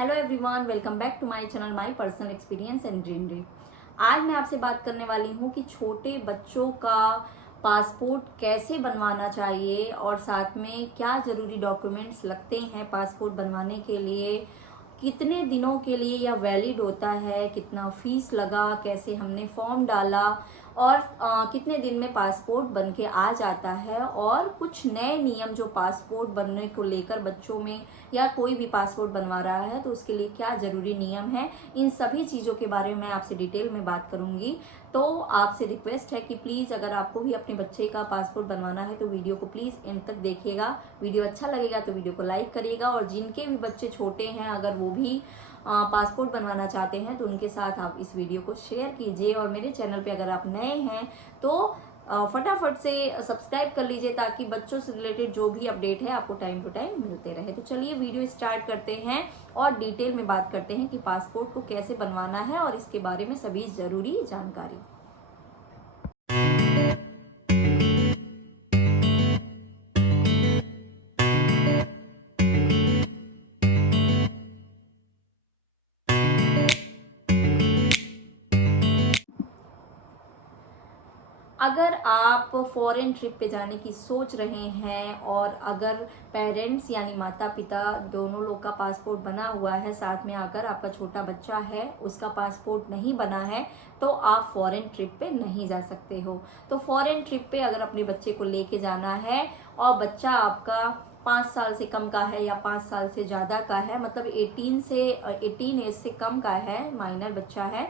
Hello everyone, welcome back to my channel my personal experience and dream. आज मैं आपसे बात करने वाली हूँ कि छोटे बच्चों का पासपोर्ट कैसे बनवाना चाहिए और साथ में क्या ज़रूरी डॉक्यूमेंट्स लगते हैं पासपोर्ट बनवाने के लिए, कितने दिनों के लिए यह वैलिड होता है, कितना फीस लगा, कैसे हमने फॉर्म डाला और कितने दिन में पासपोर्ट बन के आ जाता है, और कुछ नए नियम जो पासपोर्ट बनने को लेकर बच्चों में या कोई भी पासपोर्ट बनवा रहा है तो उसके लिए क्या ज़रूरी नियम है। इन सभी चीज़ों के बारे में मैं आपसे डिटेल में बात करूंगी। तो आपसे रिक्वेस्ट है कि प्लीज़ अगर आपको भी अपने बच्चे का पासपोर्ट बनवाना है तो वीडियो को प्लीज़ एंड तक देखिएगा। वीडियो अच्छा लगेगा तो वीडियो को लाइक करिएगा, और जिनके भी बच्चे छोटे हैं अगर वो भी पासपोर्ट बनवाना चाहते हैं तो उनके साथ आप इस वीडियो को शेयर कीजिए। और मेरे चैनल पे अगर आप नए हैं तो फटाफट से सब्सक्राइब कर लीजिए ताकि बच्चों से रिलेटेड जो भी अपडेट है आपको टाइम टू टाइम मिलते रहे। तो चलिए वीडियो स्टार्ट करते हैं और डिटेल में बात करते हैं कि पासपोर्ट को कैसे बनवाना है और इसके बारे में सभी जरूरी जानकारी। अगर आप फॉरेन ट्रिप पे जाने की सोच रहे हैं और अगर पेरेंट्स यानी माता पिता दोनों लोग का पासपोर्ट बना हुआ है, साथ में अगर आपका छोटा बच्चा है उसका पासपोर्ट नहीं बना है, तो आप फॉरेन ट्रिप पे नहीं जा सकते हो। तो फॉरेन ट्रिप पे अगर अपने बच्चे को लेके जाना है और बच्चा आपका 5 साल से कम का है या 5 साल से ज़्यादा का है, मतलब 18 एज से कम का है, माइनर बच्चा है,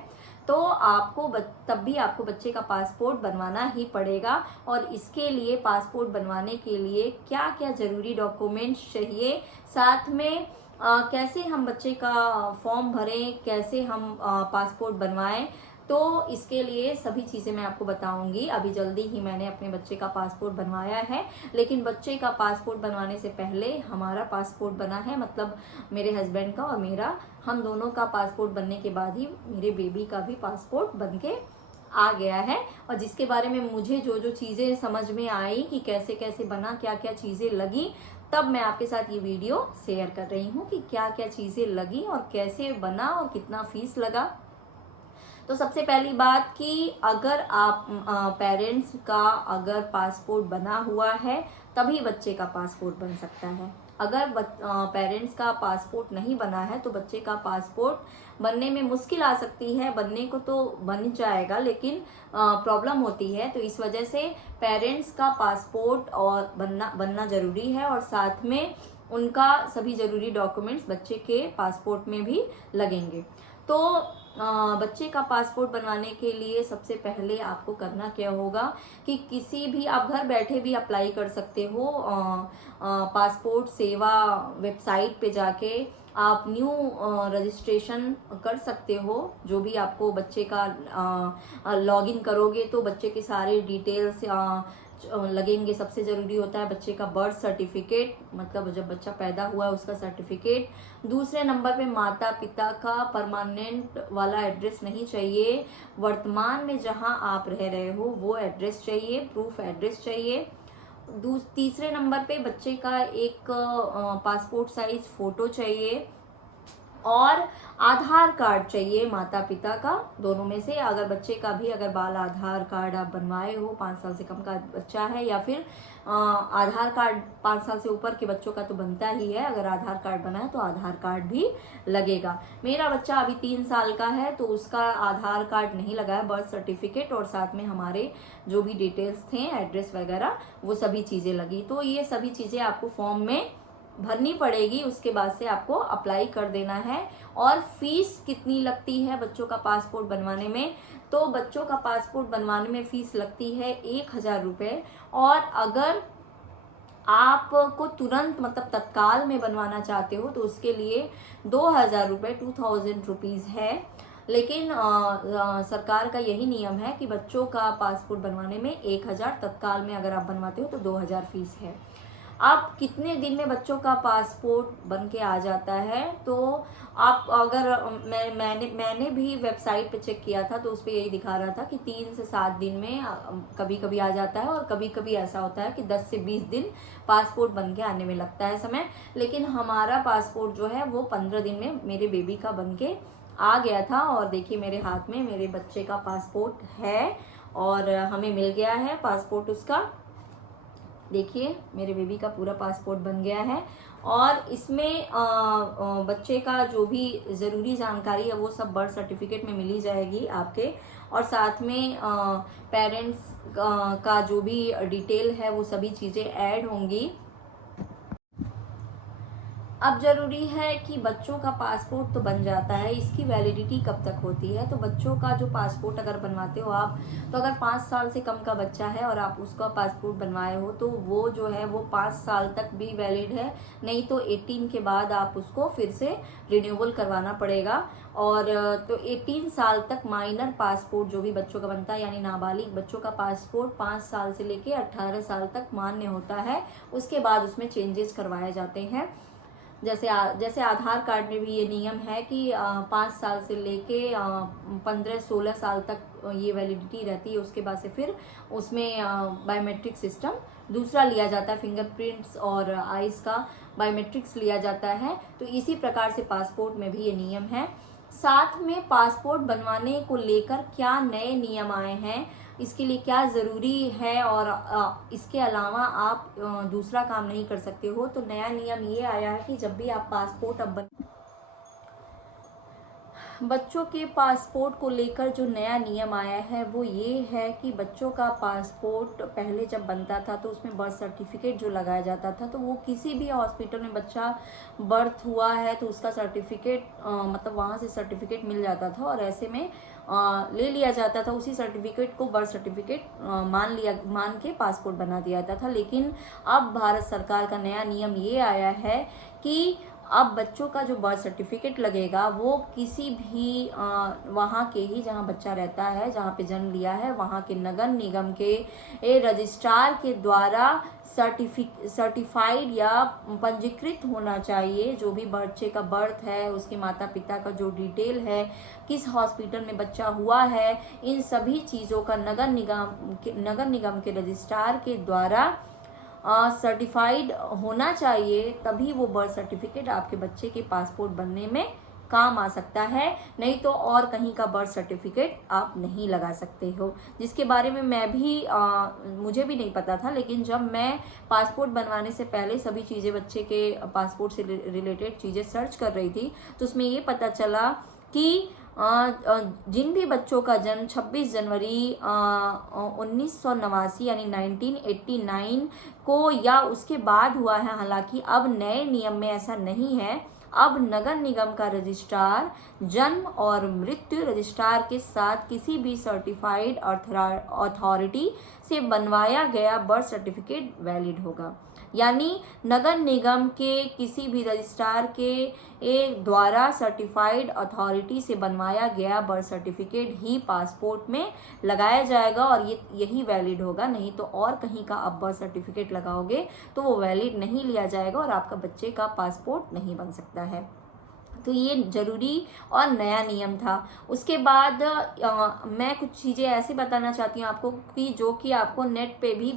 तो आपको तब भी आपको बच्चे का पासपोर्ट बनवाना ही पड़ेगा। और इसके लिए पासपोर्ट बनवाने के लिए क्या क्या ज़रूरी डॉक्यूमेंट्स चाहिए, साथ में कैसे हम बच्चे का फॉर्म भरें, कैसे हम पासपोर्ट बनवाएं, तो इसके लिए सभी चीज़ें मैं आपको बताऊंगी। अभी जल्दी ही मैंने अपने बच्चे का पासपोर्ट बनवाया है, लेकिन बच्चे का पासपोर्ट बनवाने से पहले हमारा पासपोर्ट बना है, मतलब मेरे हस्बैंड का और मेरा, हम दोनों का पासपोर्ट बनने के बाद ही मेरे बेबी का भी पासपोर्ट बन के आ गया है। और जिसके बारे में मुझे जो जो चीज़ें समझ में आई कि कैसे कैसे बना, क्या क्या चीज़ें लगी, तब मैं आपके साथ ये वीडियो शेयर कर रही हूँ कि क्या क्या चीज़ें लगी और कैसे बना और कितना फीस लगा। तो सबसे पहली बात कि अगर आप पेरेंट्स का अगर पासपोर्ट बना हुआ है तभी बच्चे का पासपोर्ट बन सकता है। अगर पेरेंट्स का पासपोर्ट नहीं बना है तो बच्चे का पासपोर्ट बनने में मुश्किल आ सकती है। बनने को तो बन जाएगा लेकिन प्रॉब्लम होती है, तो इस वजह से पेरेंट्स का पासपोर्ट और बनना जरूरी है, और साथ में उनका सभी जरूरी डॉक्यूमेंट्स बच्चे के पासपोर्ट में भी लगेंगे। तो बच्चे का पासपोर्ट बनवाने के लिए सबसे पहले आपको करना क्या होगा कि किसी भी आप घर बैठे भी अप्लाई कर सकते हो। पासपोर्ट सेवा वेबसाइट पे जाके आप न्यू रजिस्ट्रेशन कर सकते हो। जो भी आपको बच्चे का लॉगिन करोगे तो बच्चे के सारे डिटेल्स लगेंगे। सबसे ज़रूरी होता है बच्चे का बर्थ सर्टिफिकेट, मतलब जब बच्चा पैदा हुआ है उसका सर्टिफिकेट। दूसरे नंबर पे माता पिता का परमानेंट वाला एड्रेस नहीं चाहिए, वर्तमान में जहां आप रह रहे हो वो एड्रेस चाहिए, प्रूफ एड्रेस चाहिए। तीसरे नंबर पे बच्चे का एक पासपोर्ट साइज फोटो चाहिए, और आधार कार्ड चाहिए माता पिता का दोनों में से। अगर बच्चे का भी अगर बाल आधार कार्ड आप बनवाए हो, 5 साल से कम का बच्चा है, या फिर आधार कार्ड 5 साल से ऊपर के बच्चों का तो बनता ही है, अगर आधार कार्ड बना है तो आधार कार्ड भी लगेगा। मेरा बच्चा अभी 3 साल का है तो उसका आधार कार्ड नहीं लगा है, बर्थ सर्टिफिकेट और साथ में हमारे जो भी डिटेल्स थे, एड्रेस वगैरह, वो सभी चीज़ें लगी। तो ये सभी चीज़ें आपको फॉर्म में भरनी पड़ेगी, उसके बाद से आपको अप्लाई कर देना है। और फीस कितनी लगती है बच्चों का पासपोर्ट बनवाने में, तो बच्चों का पासपोर्ट बनवाने में फीस लगती है 1,000 रुपये। और अगर आपको तुरंत मतलब तत्काल में बनवाना चाहते हो तो उसके लिए 2,000 रुपये, 2,000 रुपीज़ है। लेकिन सरकार का यही नियम है कि बच्चों का पासपोर्ट बनवाने में 1,000, तत्काल में अगर आप बनवाते हो तो 2,000 फीस है। अब कितने दिन में बच्चों का पासपोर्ट बन के आ जाता है, तो आप अगर मैंने भी वेबसाइट पे चेक किया था तो उस पर यही दिखा रहा था कि 3 से 7 दिन में कभी कभी आ जाता है, और कभी कभी ऐसा होता है कि 10 से 20 दिन पासपोर्ट बन के आने में लगता है समय। लेकिन हमारा पासपोर्ट जो है वो 15 दिन में मेरे बेबी का बन के आ गया था। और देखिए मेरे हाथ में मेरे बच्चे का पासपोर्ट है और हमें मिल गया है पासपोर्ट उसका। देखिए मेरे बेबी का पूरा पासपोर्ट बन गया है, और इसमें बच्चे का जो भी ज़रूरी जानकारी है वो सब बर्थ सर्टिफिकेट में मिली जाएगी आपके, और साथ में पेरेंट्स का जो भी डिटेल है वो सभी चीज़ें ऐड होंगी। अब ज़रूरी है कि बच्चों का पासपोर्ट तो बन जाता है, इसकी वैलिडिटी कब तक होती है। तो बच्चों का जो पासपोर्ट अगर बनवाते हो आप, तो अगर 5 साल से कम का बच्चा है और आप उसका पासपोर्ट बनवाए हो तो वो जो है वो 5 साल तक भी वैलिड है, नहीं तो 18 के बाद आप उसको फिर से रिन्यूअल करवाना पड़ेगा। और तो 18 साल तक माइनर पासपोर्ट जो भी बच्चों का बनता है, यानी नाबालिग बच्चों का पासपोर्ट 5 साल से लेके 18 साल तक मान्य होता है। उसके बाद उसमें चेंजेस करवाए जाते हैं। जैसे आधार कार्ड में भी ये नियम है कि 5 साल से लेके 15-16 साल तक ये वैलिडिटी रहती है। उसके बाद से फिर उसमें बायोमेट्रिक सिस्टम दूसरा लिया जाता है, फिंगरप्रिंट्स और आइस का बायोमेट्रिक्स लिया जाता है। तो इसी प्रकार से पासपोर्ट में भी ये नियम है। साथ में पासपोर्ट बनवाने को लेकर क्या नए नियम आए हैं, इसके लिए क्या ज़रूरी है, और इसके अलावा आप दूसरा काम नहीं कर सकते हो। तो नया नियम ये आया है कि जब भी आप पासपोर्ट अब बच्चों के पासपोर्ट को लेकर जो नया नियम आया है वो ये है कि बच्चों का पासपोर्ट पहले जब बनता था तो उसमें बर्थ सर्टिफिकेट जो लगाया जाता था, तो वो किसी भी हॉस्पिटल में बच्चा बर्थ हुआ है तो उसका सर्टिफिकेट मतलब वहाँ से सर्टिफिकेट मिल जाता था, और ऐसे में ले लिया जाता था। उसी सर्टिफिकेट को बर्थ सर्टिफिकेट मान के पासपोर्ट बना दिया जाता था। लेकिन अब भारत सरकार का नया नियम ये आया है कि अब बच्चों का जो बर्थ सर्टिफिकेट लगेगा वो किसी भी वहाँ के ही, जहाँ बच्चा रहता है, जहाँ पे जन्म लिया है, वहाँ के नगर निगम के रजिस्ट्रार के द्वारा सर्टिफाइड या पंजीकृत होना चाहिए। जो भी बच्चे का बर्थ है, उसके माता पिता का जो डिटेल है, किस हॉस्पिटल में बच्चा हुआ है, इन सभी चीज़ों का नगर निगम के रजिस्ट्रार के द्वारा सर्टिफाइड होना चाहिए, तभी वो बर्थ सर्टिफिकेट आपके बच्चे के पासपोर्ट बनने में काम आ सकता है। नहीं तो और कहीं का बर्थ सर्टिफिकेट आप नहीं लगा सकते हो, जिसके बारे में मैं भी मुझे भी नहीं पता था। लेकिन जब मैं पासपोर्ट बनवाने से पहले सभी चीज़ें बच्चे के पासपोर्ट से रिलेटेड चीज़ें सर्च कर रही थी, तो उसमें ये पता चला कि जिन भी बच्चों का जन्म 26 जनवरी 1989 यानी 1989 को या उसके बाद हुआ है, हालांकि अब नए नियम में ऐसा नहीं है। अब नगर निगम का रजिस्ट्रार जन्म और मृत्यु रजिस्ट्रार के साथ किसी भी सर्टिफाइड अथॉरिटी से बनवाया गया बर्थ सर्टिफिकेट वैलिड होगा। यानी नगर निगम के किसी भी रजिस्ट्रार के द्वारा सर्टिफाइड अथॉरिटी से बनवाया गया बर्थ सर्टिफिकेट ही पासपोर्ट में लगाया जाएगा, और यही वैलिड होगा। नहीं तो और कहीं का आप बर्थ सर्टिफिकेट लगाओगे तो वो वैलिड नहीं लिया जाएगा और आपका बच्चे का पासपोर्ट नहीं बन सकता है। तो ये जरूरी और नया नियम था। उसके बाद मैं कुछ चीज़ें ऐसे बताना चाहती हूँ आपको कि जो कि आपको नेट पे भी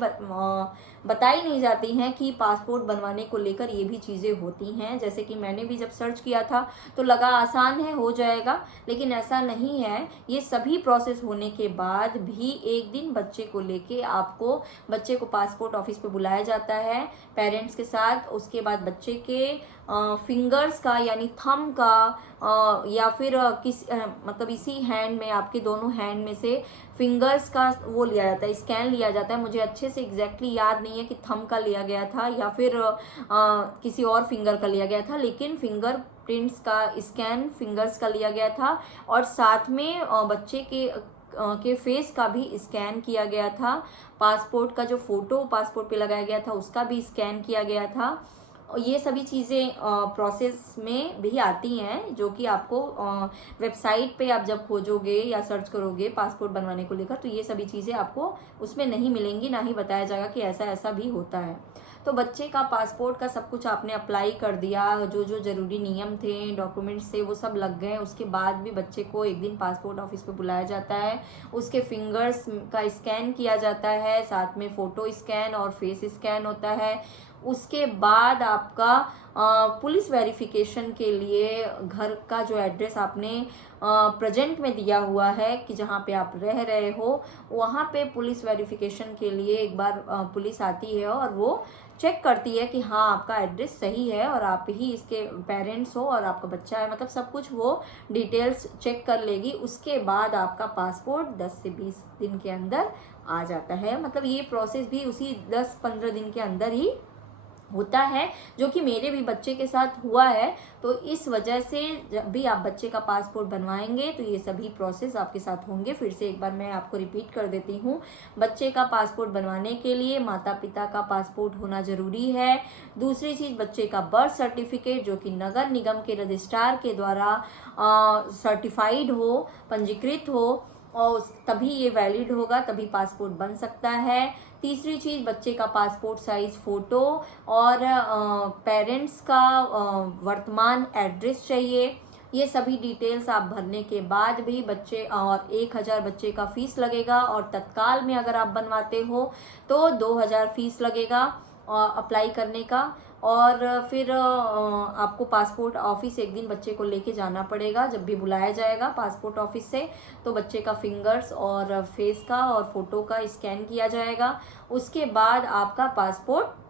बताई नहीं जाती हैं कि पासपोर्ट बनवाने को लेकर ये भी चीज़ें होती हैं। जैसे कि मैंने भी जब सर्च किया था तो लगा आसान है, हो जाएगा, लेकिन ऐसा नहीं है। ये सभी प्रोसेस होने के बाद भी एक दिन बच्चे को लेके आपको बच्चे को पासपोर्ट ऑफिस पे बुलाया जाता है पेरेंट्स के साथ। उसके बाद बच्चे के फिंगर्स का यानी थंब का या फिर मतलब इसी हैंड में, आपके दोनों हैंड में से फिंगर्स का वो लिया जाता है, स्कैन लिया जाता है। मुझे अच्छे से एग्जैक्टली याद नहीं है कि थंब का लिया गया था या फिर किसी और फिंगर का लिया गया था, लेकिन फिंगर प्रिंट्स का स्कैन फिंगर्स का लिया गया था। और साथ में बच्चे के फेस का भी स्कैन किया गया था। पासपोर्ट का जो फोटो पासपोर्ट पे लगाया गया था उसका भी स्कैन किया गया था। ये सभी चीज़ें प्रोसेस में भी आती हैं, जो कि आपको वेबसाइट पे आप जब खोजोगे या सर्च करोगे पासपोर्ट बनवाने को लेकर, तो ये सभी चीज़ें आपको उसमें नहीं मिलेंगी, ना ही बताया जाएगा कि ऐसा ऐसा भी होता है। तो बच्चे का पासपोर्ट का सब कुछ आपने अप्लाई कर दिया, जो जो ज़रूरी नियम थे, डॉक्यूमेंट्स थे, वो सब लग गए। उसके बाद भी बच्चे को एक दिन पासपोर्ट ऑफिस पे बुलाया जाता है, उसके फिंगर्स का स्कैन किया जाता है, साथ में फ़ोटो स्कैन और फेस स्कैन होता है। उसके बाद आपका पुलिस वेरिफिकेशन के लिए घर का जो एड्रेस आपने प्रेजेंट में दिया हुआ है कि जहाँ पे आप रह रहे हो, वहाँ पे पुलिस वेरिफिकेशन के लिए एक बार पुलिस आती है और वो चेक करती है कि हाँ आपका एड्रेस सही है और आप ही इसके पेरेंट्स हो और आपका बच्चा है, मतलब सब कुछ वो डिटेल्स चेक कर लेगी। उसके बाद आपका पासपोर्ट 10 से 20 दिन के अंदर आ जाता है। मतलब ये प्रोसेस भी उसी 10-15 दिन के अंदर ही होता है, जो कि मेरे भी बच्चे के साथ हुआ है। तो इस वजह से जब भी आप बच्चे का पासपोर्ट बनवाएंगे तो ये सभी प्रोसेस आपके साथ होंगे। फिर से एक बार मैं आपको रिपीट कर देती हूँ, बच्चे का पासपोर्ट बनवाने के लिए माता पिता का पासपोर्ट होना ज़रूरी है। दूसरी चीज़, बच्चे का बर्थ सर्टिफिकेट जो कि नगर निगम के रजिस्ट्रार के द्वारा सर्टिफाइड हो, पंजीकृत हो, और तभी ये वैलिड होगा, तभी पासपोर्ट बन सकता है। तीसरी चीज़, बच्चे का पासपोर्ट साइज फ़ोटो और पेरेंट्स का वर्तमान एड्रेस चाहिए। ये सभी डिटेल्स आप भरने के बाद भी बच्चे, और 1000 बच्चे का फ़ीस लगेगा, और तत्काल में अगर आप बनवाते हो तो 2000 फ़ीस लगेगा अप्लाई करने का। और फिर आपको पासपोर्ट ऑफिस एक दिन बच्चे को लेके जाना पड़ेगा। जब भी बुलाया जाएगा पासपोर्ट ऑफिस से तो बच्चे का फिंगर्स और फेस का और फोटो का स्कैन किया जाएगा। उसके बाद आपका पासपोर्ट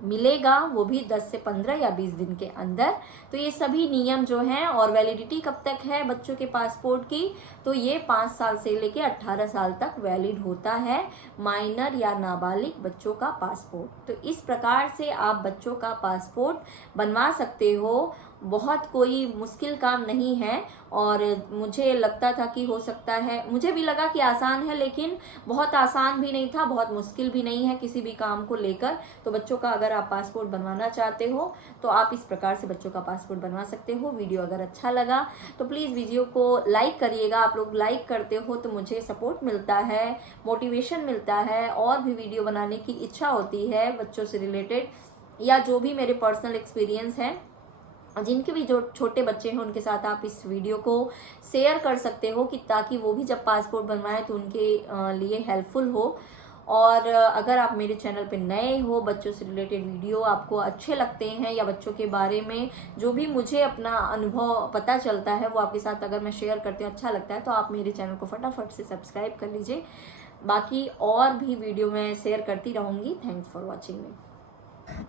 मिलेगा, वो भी 10 से 15 या 20 दिन के अंदर। तो ये सभी नियम जो हैं, और वैलिडिटी कब तक है बच्चों के पासपोर्ट की, तो ये 5 साल से लेके 18 साल तक वैलिड होता है माइनर या नाबालिग बच्चों का पासपोर्ट। तो इस प्रकार से आप बच्चों का पासपोर्ट बनवा सकते हो। बहुत कोई मुश्किल काम नहीं है, और मुझे लगता था कि हो सकता है, मुझे भी लगा कि आसान है, लेकिन बहुत आसान भी नहीं था, बहुत मुश्किल भी नहीं है किसी भी काम को लेकर। तो बच्चों का अगर आप पासपोर्ट बनवाना चाहते हो तो आप इस प्रकार से बच्चों का पासपोर्ट बनवा सकते हो। वीडियो अगर अच्छा लगा तो प्लीज़ वीडियो को लाइक करिएगा। आप लोग लाइक करते हो तो मुझे सपोर्ट मिलता है, मोटिवेशन मिलता है, और भी वीडियो बनाने की इच्छा होती है बच्चों से रिलेटेड, या जो भी मेरे पर्सनल एक्सपीरियंस हैं। जिनके भी जो छोटे बच्चे हैं उनके साथ आप इस वीडियो को शेयर कर सकते हो, कि ताकि वो भी जब पासपोर्ट बनवाएं तो उनके लिए हेल्पफुल हो। और अगर आप मेरे चैनल पे नए हो, बच्चों से रिलेटेड वीडियो आपको अच्छे लगते हैं, या बच्चों के बारे में जो भी मुझे अपना अनुभव पता चलता है वो आपके साथ अगर मैं शेयर करती हूँ, अच्छा लगता है, तो आप मेरे चैनल को फटाफट से सब्सक्राइब कर लीजिए। बाकी और भी वीडियो मैं शेयर करती रहूँगी। Thanks for watching me.